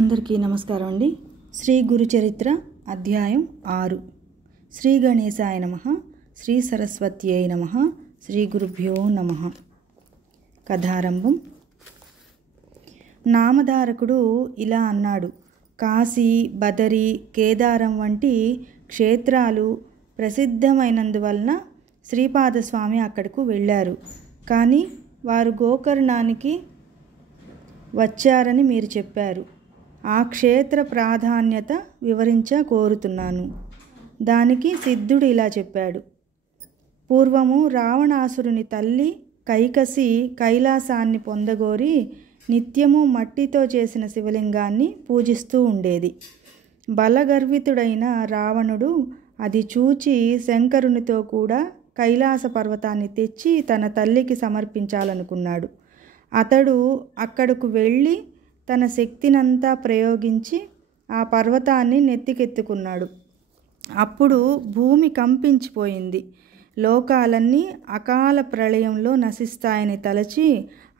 అందరికీ నమస్కారం అండి. శ్రీ గురు చరిత్ర అధ్యాయం 6. శ్రీ గణేశాయ నమః, శ్రీ సరస్వత్యై నమః, శ్రీ గురుభ్యో నమః. కథారంభం. నామధారకుడు ఇలా అన్నాడు. కాశీ, బదరి, కేదారం వంటి క్షేత్రాలు ప్రసిద్ధమైనందువలన శ్రీపాదస్వామి అక్కడకు వెళ్ళారు. కానీ వారు గోకర్ణానికి వచ్చారని మీరు చెప్పారు. ఆ క్షేత్ర ప్రాధాన్యత వివరించ కోరుతున్నాను. దానికి సిద్ధుడు ఇలా చెప్పాడు. పూర్వము రావణాసురుని తల్లి కైకసి కైలాసాన్ని పొందగోరి నిత్యము మట్టితో చేసిన శివలింగాన్ని పూజిస్తూ ఉండేది. బలగర్వితుడైన రావణుడు అది చూచి శంకరునితో కూడా కైలాస పర్వతాన్ని తెచ్చి తన తల్లికి సమర్పించాలనుకున్నాడు. అతడు అక్కడకు వెళ్ళి తన శక్తినంతా ప్రయోగించి ఆ పర్వతాన్ని నెత్తికెత్తుకున్నాడు. అప్పుడు భూమి కంపించిపోయింది. లోకాలన్నీ అకాల ప్రళయంలో నశిస్తాయని తలచి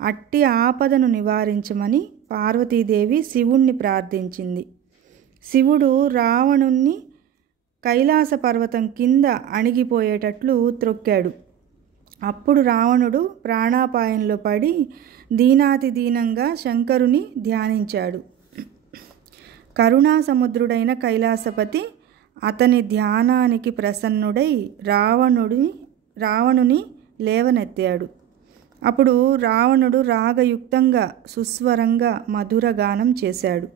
అట్టి ఆపదను నివారించమని పార్వతీదేవి శివుణ్ణి ప్రార్థించింది. శివుడు రావణుణ్ణి కైలాస పర్వతం కింద అణిగిపోయేటట్లు త్రొక్కాడు. అప్పుడు రావణుడు ప్రాణాపాయంలో పడి దీనాతి దీనంగా శంకరుని ధ్యానించాడు. కరుణా సముద్రుడైన కైలాసపతి అతని ధ్యానానికి ప్రసన్నుడై రావణుని లేవనెత్తాడు. అప్పుడు రావణుడు రాగయుక్తంగా సుస్వరంగా మధుర గానం చేశాడు.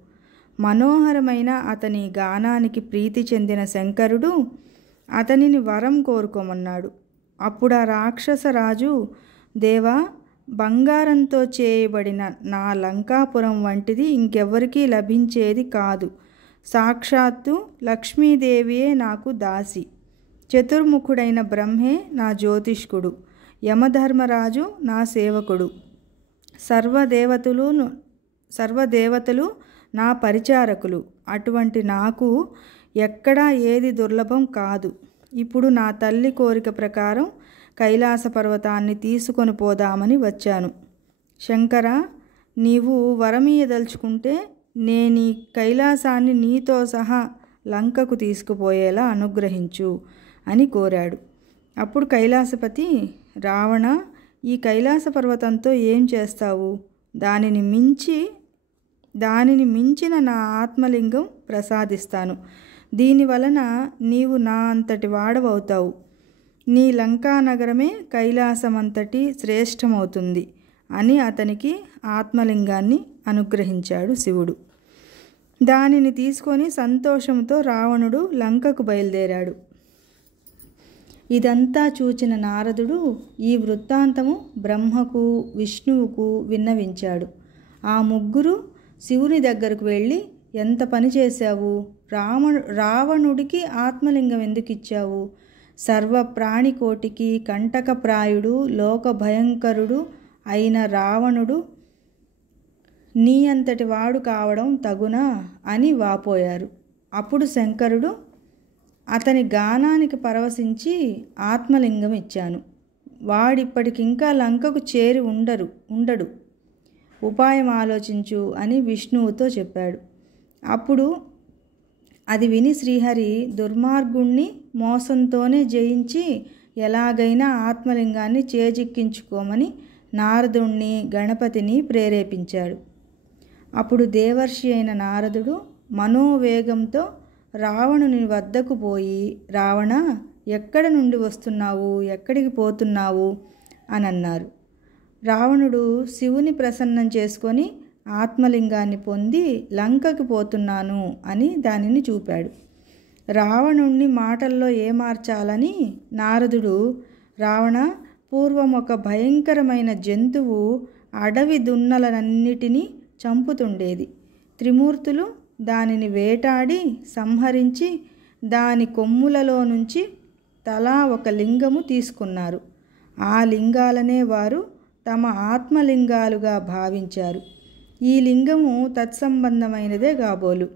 మనోహరమైన అతని గానానికి ప్రీతి చెందిన శంకరుడు అతనిని వరం కోరుకోమన్నాడు. అప్పుడు ఆ రాక్షసరాజు, దేవా, బంగారంతో చేయబడిన నా లంకాపురం వంటిది ఇంకెవ్వరికీ లభించేది కాదు. సాక్షాత్తు లక్ష్మీదేవియే నాకు దాసి, చతుర్ముఖుడైన బ్రహ్మే నా జ్యోతిష్కుడు, యమధర్మరాజు నా సేవకుడు, సర్వదేవతలు నా పరిచారకులు. అటువంటి నాకు ఎక్కడా ఏది దుర్లభం కాదు. ఇప్పుడు నా తల్లి కోరిక ప్రకారం కైలాస పర్వతాన్ని తీసుకొని పోదామని వచ్చాను. శంకర, నీవు వరమీయదలుచుకుంటే నేనీ కైలాసాన్ని నీతో సహా లంకకు తీసుకుపోయేలా అనుగ్రహించు అని కోరాడు. అప్పుడు కైలాసపతి, రావణ, ఈ కైలాస పర్వతంతో ఏం చేస్తావు? దానిని మించిన నా ఆత్మలింగం ప్రసాదిస్తాను. దీనివలన నీవు నా అంతటి వాడవవుతావు. నీ లంకానగరమే కైలాసమంతటి శ్రేష్టమవుతుంది అని అతనికి ఆత్మలింగాన్ని అనుగ్రహించాడు శివుడు. దానిని తీసుకొని సంతోషంతో రావణుడు లంకకు బయలుదేరాడు. ఇదంతా చూచిన నారదుడు ఈ వృత్తాంతము బ్రహ్మకు, విష్ణువుకు విన్నవించాడు. ఆ ముగ్గురు శివుని దగ్గరకు వెళ్ళి, ఎంత పని చేశావు? రావణుడికి ఆత్మలింగం ఎందుకు ఇచ్చావు? సర్వ ప్రాణికోటికి కంటకప్రాయుడు, లోక భయంకరుడు అయిన రావణుడు నీ అంతటి వాడు కావడం తగునా అని వాపోయారు. అప్పుడు శంకరుడు అతని గానానికి పరవశించి ఆత్మలింగం ఇచ్చాను. వాడిప్పటికింకా లంకకు చేరి ఉండడు. ఉపాయం ఆలోచించు అని విష్ణువుతో చెప్పాడు. అప్పుడు అది విని శ్రీహరి దుర్మార్గుణ్ణి మోసంతోనే జయించి ఎలాగైనా ఆత్మలింగాన్ని చేజిక్కించుకోమని నారదుణ్ణి, గణపతిని ప్రేరేపించాడు. అప్పుడు దేవర్షి అయిన నారదుడు మనోవేగంతో రావణుని వద్దకు పోయి, రావణ, ఎక్కడ నుండి వస్తున్నావు? ఎక్కడికి పోతున్నావు అని అన్నారు. రావణుడు శివుని ప్రసన్నం చేసుకొని ఆత్మలింగాన్ని పొంది లంకకి పోతున్నాను అని దానిని చూపాడు. రావణుణ్ణి మాటల్లో ఏమార్చాలని నారదుడు, రావణ, పూర్వం ఒక భయంకరమైన జంతువు అడవి దున్నలనన్నిటినీ చంపుతుండేది. త్రిమూర్తులు దానిని వేటాడి సంహరించి దాని కొమ్ములలో నుంచి తలా ఒక లింగము తీసుకున్నారు. ఆ లింగాలనే వారు తమ ఆత్మలింగాలుగా భావించారు. ఈ లింగము తత్సంబంధమైనదే కాబోలు.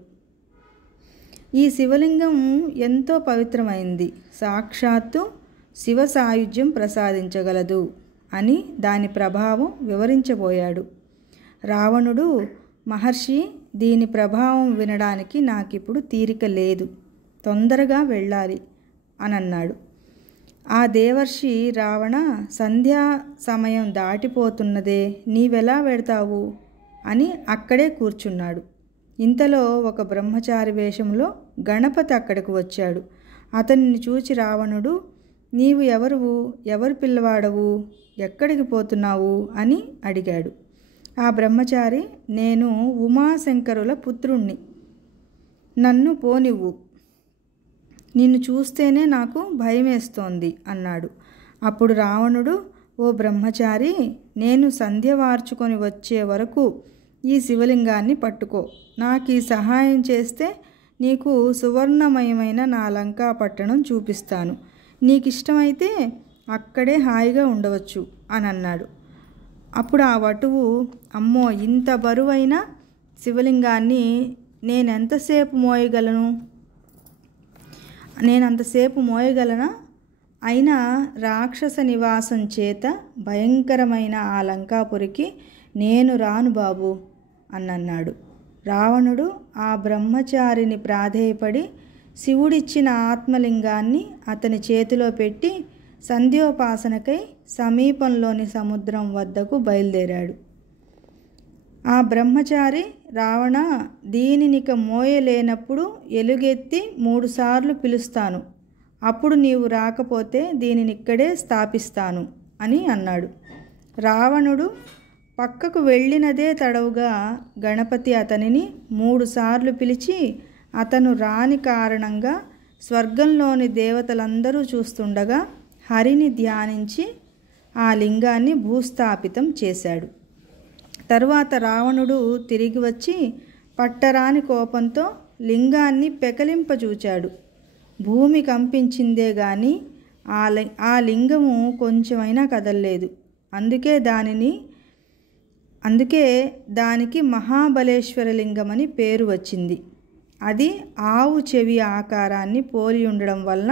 ఈ శివలింగం ఎంతో పవిత్రమైంది. సాక్షాత్తు శివ సాయుధ్యం ప్రసాదించగలదు అని దాని ప్రభావం వివరించబోయాడు. రావణుడు మహర్షి, దీని ప్రభావం వినడానికి నాకిప్పుడు తీరిక లేదు, తొందరగా వెళ్ళాలి అని అన్నాడు. ఆ దేవర్షి, రావణ, సంధ్యా సమయం దాటిపోతున్నదే, నీవెలా వెడతావు అని అక్కడే కూర్చున్నాడు. ఇంతలో ఒక బ్రహ్మచారి వేషంలో గణపతి అక్కడికి వచ్చాడు. అతన్ని చూచి రావణుడు, నీవు ఎవరు పిల్లవాడవు, ఎక్కడికి పోతున్నావు అని అడిగాడు. ఆ బ్రహ్మచారి, నేను ఉమాశంకరుల పుత్రుణ్ణి, నన్ను పోనివ్వు, నిన్ను చూస్తేనే నాకు భయమేస్తోంది అన్నాడు. అప్పుడు రావణుడు, ఓ బ్రహ్మచారి, నేను సంధ్య వార్చుకొని వచ్చే వరకు ఈ శివలింగాన్ని పట్టుకో. నాకు ఈ సహాయం చేస్తే నీకు సువర్ణమయమైన నా లంకా పట్టణం చూపిస్తాను. నీకు ఇష్టమైతే అక్కడే హాయిగా ఉండవచ్చు అని అన్నాడు. అప్పుడు ఆ వటువు, అమ్మో, ఇంత బరువైన శివలింగాన్ని నేనంతసేపు మోయగలనా? అయినా రాక్షస నివాసం చేత భయంకరమైన ఆ లంకాపురికి నేను రాను బాబు అన్నాడు. రావణుడు ఆ బ్రహ్మచారిని ప్రాధేయపడి శివుడిచ్చిన ఆత్మలింగాన్ని అతని చేతిలో పెట్టి సంధ్యోపాసనకై సమీపంలోని సముద్రం వద్దకు బయలుదేరాడు. ఆ బ్రహ్మచారి, రావణ, దీనినిక మోయలేనప్పుడు ఎలుగెత్తి 3 సార్లు పిలుస్తాను, అప్పుడు నీవు రాకపోతే దీనినిక్కడే స్థాపిస్తాను అని అన్నాడు. రావణుడు పక్కకు వెళ్ళినదే తడవుగా గణపతి అతనిని 3 సార్లు పిలిచి, అతను రాని కారణంగా స్వర్గంలోని దేవతలందరూ చూస్తుండగా హరిని ధ్యానించి ఆ లింగాన్ని భూస్థాపితం చేశాడు. తరువాత రావణుడు తిరిగి వచ్చి పట్టరాని కోపంతో లింగాన్ని పెకలింపజూచాడు. భూమి కంపించిందే గాని ఆ లింగము కొంచెమైనా కదల్లేదు. అందుకే దానికి మహాబలేశ్వర లింగమని పేరు వచ్చింది. అది ఆవు చెవి ఆకారాన్ని పోలి ఉండడం వలన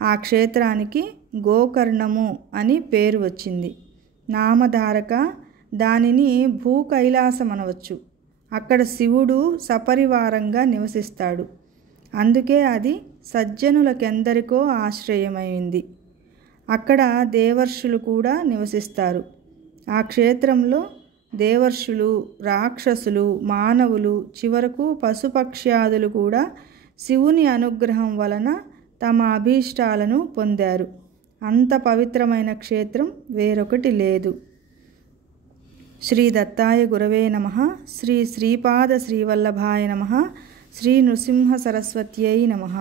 ఆ క్షేత్రానికి గోకర్ణము అని పేరు వచ్చింది. నామధారక దానిని భూ కైలాసం అనవచ్చు. అక్కడ శివుడు సపరివారంగా నివసిస్తాడు. అందుకే అది సజ్జనులకెందరికో ఆశ్రయమైంది. అక్కడ దేవర్షులు కూడా నివసిస్తారు. ఆ క్షేత్రంలో దేవర్షులు, రాక్షసులు, మానవులు, చివరకు పశుపక్ష్యాదులు కూడా శివుని అనుగ్రహం వలన తమ అభీష్టాలను పొందారు. అంత పవిత్రమైన క్షేత్రం వేరొకటి లేదు. శ్రీ దత్తాయ గురవే నమః. శ్రీ శ్రీపాద శ్రీవల్లభాయ నమః. శ్రీ నృసింహ సరస్వత్యై నమః.